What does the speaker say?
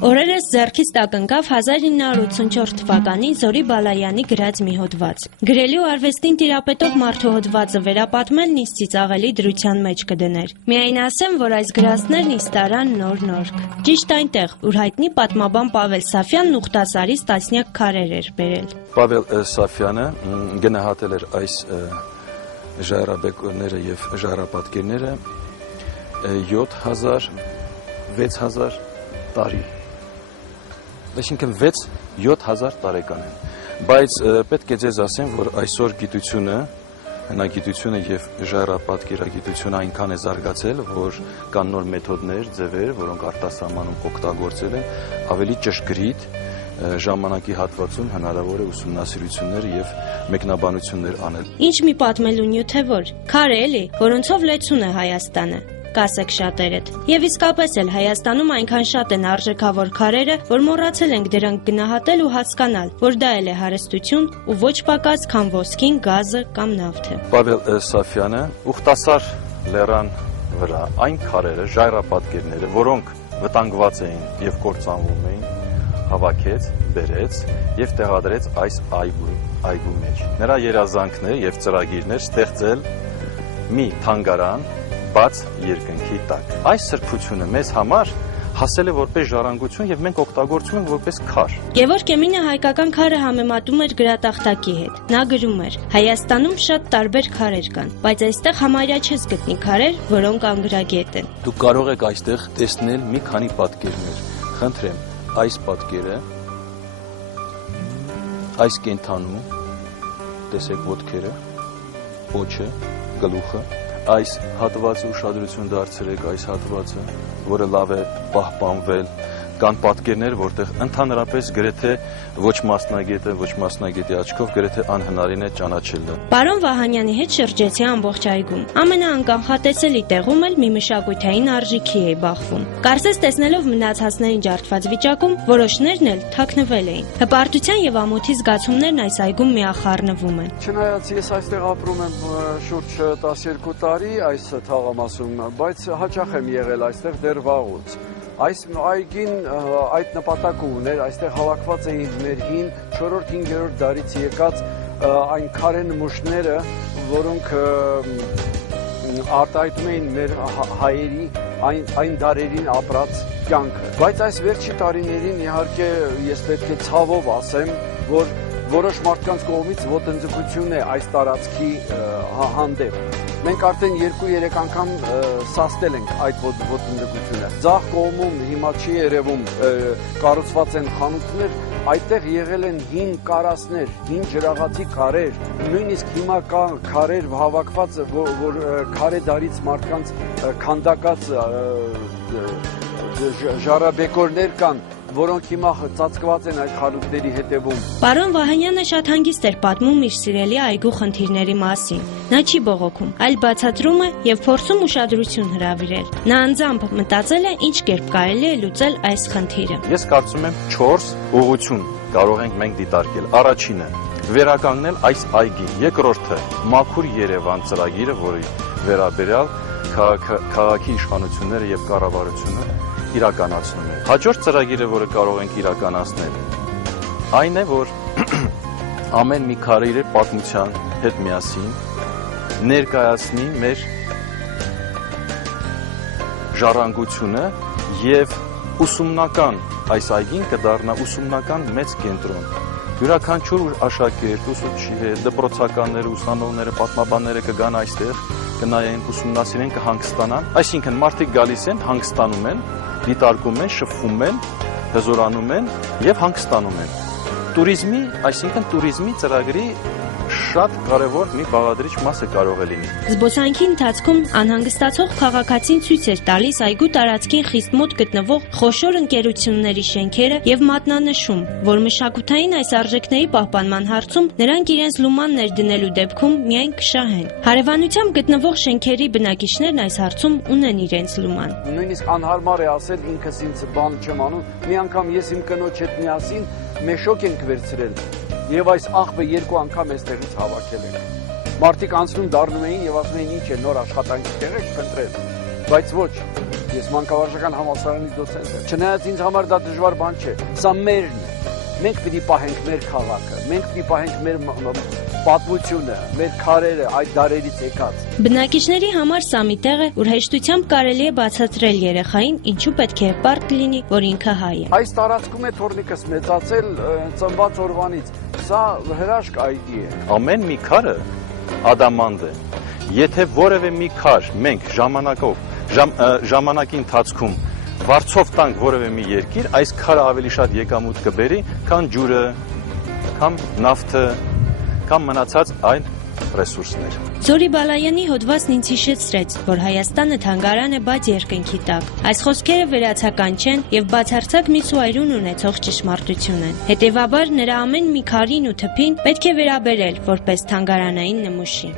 Օրերս ձեռքից տակ ընկավ 1984 թվականի Զորի Բալայանի գրած մի հոդված։ Գրելու արվեստին տիրապետող մարդու հոդվածը վերապատմելն ինձ ծիծաղելի դրության մեջ կդներ։ Միայն ասեմ, որ այս գրածներն ինձ տարան նոր նորք։ Ճիշտ այնտեղ, ուր հայտնի պատմաբան Պավել Սաֆյանն Ուխտասարից տասնյակ քարեր էր բերել։ Պավել Սաֆյանը գնահատել էր այս ժայռաբեկորները եւ ժայռապատկերները 7000-6000 տարի։ Այսինքն 6-7000 տարեկան են, բայց պետք է ձեզ ասեմ, որ այսօր գիտությունը, հնագիտությունը եւ ժայռապատկերագիտությունը այնքան է զարգացել, որ կան նոր մեթոդներ, ձևեր, որոնք արտասահմանում օգտագործել են, ավելի ճշգրիտ ժամանակի հատվածում հնարավոր է ուսումնասիրություններ եւ մեկնաբանություններ անել։ Ինչ մի պատմելու նյութ է որ, քար է էլի, որոնցով լեցուն է Հայաստանը։ Կասեք շատերդ։ Եվ իսկապես էլ Հայաստանում այնքան շատ են արժեքավոր քարերը, որ մոռացել ենք դրանք գնահատել ու հասկանալ, որ դա էլ է հարստություն ու ոչ պակաս, քան ոսկին, գազը կամ նավթը։ Պավել Սաֆյանը Ուխտասար լեռան վրա այն քարերը, ժայռապատկերները, որոնք վտանգված էին եւ կործանվում էին, հավաքեց, բերեց եւ տեղադրեց այս այգու մեջ։ Նրա երազանքն է եւ ծրագիրն էր ստեղծել մի թանգարան բաց երկնքի տակ։ Այս սրբությունը մեզ համար հասել է որպես ժառանգություն եւ մենք օգտագործում ենք որպես քար։ Գևորգ Էմինը հայկական քարը համեմատում էր գրատախտակի հետ։ Նա գրում էր. Հայաստանում շատ տարբեր քարեր կան, բայց այստեղ համարյա չես գտնի քարեր, որոնք անգրագետ են։ Դուք կարող եք այստեղ տեսնել մի քանի պատկերներ։ Խնդրեմ, այս պատկերը, այս կենդանու, տեսեք ոտքերը, պոչը, գլուխը, այս հատվածը ուշադրություն դարձրեք այս հատվածը, որը լավ է պահպանվել, կան պատկերներ, որտեղ ընդհանրապես գրեթե ոչ մասնագետի աչքով գրեթե անհնարին է ճանաչելը։ Պարոն Վահանյանի հետ շրջեցի ամբողջ այգում։ Ամենաանկանխատեսելի տեղում էլ մի մշակութային արժիքի էի բախվում։ Կարծես տեսնելով մնացածներին ջարդված վիճակում, որոշներն էլ թաքնվել էին։ Հպարտության եւ ամոթի զգացումներն այս այգում միախառնվում են։ Չնայած ես այստեղ ապրում եմ շուրջ 12 տարի այս թաղամասում, բայց հաճախ եմ եղել այստեղ դեռ վաղուց։ Այս այգին այդ նպատակը ուներ, այստեղ հավաքված էին մեր 4-5-րդ դարից եկած այն քարե նմուշները, որոնք արտահայտում էին մեր հայերի այն դարերին ապրած կյանքը։ Բայց այս վերջի տարիներին իհարկե ես պետք է ցավով ասեմ, որ որոշ մարդկանց կողմից ոտնձգություն է այս տարածքի հանդեպ։ Մենք արդեն 2-3 անգամ սաստել ենք այդ ոտնձգությունը։ Ձախ կողմում հիմա չի երևում կառուցված են խանութներ, այդտեղ եղել են հին կարասներ, հին ջրաղացի քարեր, նույնիսկ հիմա կա քարեր հավաքված, որ քարե դարից մարդկանց քանդակած ժառաբեկորներ կան, որոնք հիմա ծածկված են այդ խանութների հետևում։ Պարոն Վահանյանը շատ հանգիստ էր պատմում իր սիրելի այգու խնդիրների մասին։ Նա չի բողոքում, այլ բացատրում է եւ փորձում ուշադրություն հրավիրել։ Նա անձամբ մտածել է ինչ կերպ կարելի է լուծել այս խնդիրը։ Ես կարծում եմ 4 ուղղություն կարող ենք մենք դիտարկել։ Առաջինը՝ վերականգնել այս այգի։ Երկրորդը՝ Մաքուր Երևան ծրագիրը, որի վերաբերյալ քաղաքի իշխանությունները եւ կառավարությունը իրականացնում է։ Հաջորդ ծրագիրը, որը կարող ենք իրականացնել, այն է, որ ամեն մի քարը իր պատմության հետ միասին ներկայացնի մեր ժառանգությունը եւ ուսումնական այս այգին կդառնա ուսումնական մեծ կենտրոն։ Յուրաքանչյուր աշակերտ, ուսուցչի հետ, դպրոցականները, ուսանողները, պատմաբանները կգան այստեղ, կնայեն, ուսումնասիրեն, կհանգստանան։ Այսինքն մարդիկ գալիս են, հանգստանում են, դիտարկում են, շփվում են, հզորանում են եւ հանգստանում են։ Տուրիզմի, այսինքն տուրիզմի ծրագրի շատ կարևոր մի բաղադրիչ մասը կարող է լինի։ Զբոսանքի ընթացքում անհանգստացող քաղաքացին ցույց էր տալիս այգու տարածքին խիստ մոտ գտնվող խոշոր ընկերությունների շենքերը եւ մատնանշում, որ մշակութային այս արժեքների պահպանման հարցում նրանք իրենց լուման ներդնելու դեպքում միայն կշահեն։ Հարևանությամբ գտնվող շենքերի բնակիչներն այս հարցում ունեն իրենց լուման։ Նույնիսկ անհարմար է ասել ինքս ինձ բան չեմ անում, մի անգամ ես իմ կնոջ հետ միասին մեշոկ ենք վերցրել եւ այս աղբը 2 անգամ այստեղից հավաքել ենք։ Մարդիկ անցնում դառնում էին եւ ասում էին ինչ է նոր աշխատանքի տեղ եք փնտրել, բայց ոչ, Ես մանկավարժական համալսարանի դոցենտ եմ։ Չնայած ինձ համար դա դժվար բան չէ։ Սա մերն է։ Մենք պիտի պահենք մեր քաղաքը, մենք պիտի պահենք մեր պատմությունը, մեր քարերը այդ դարերից եկած։ Բնակիչների համար սա մի տեղ է, որ հեշտությամբ կարելի է բացատրել երեխային, ինչու պետք է պարտ լինի, որ ինքը հայ է։ Այս տարածքում է թորնիկս մեծացել ծնված օրվանից։ Սա հրաշք այգի է։ Ամեն մի քարը ադամանդ է։ Եթե որևէ մի քար մենք ժամանակի ընթացքում վարձով տանք որևէ մի երկիր, այս քարը ավելի շատ եկամուտ կբերի, քան ջուրը, կամ նավթը, կամ մնացած այլ ռեսուրսներ։ Զորի Բալայանի հոդվածն ինձ հիշեցրեց, որ Հայաստանը թանգարան է բաց երկնքի տակ։ Այս խոսքերը վերացական չեն եւ բացարձակ միսուայրուն ունեցող ճշմարտություն են։ Հետևաբար նրա ամեն մի քարին ու թփին պետք է վերաբերել որպես թանգարանային նմուշի։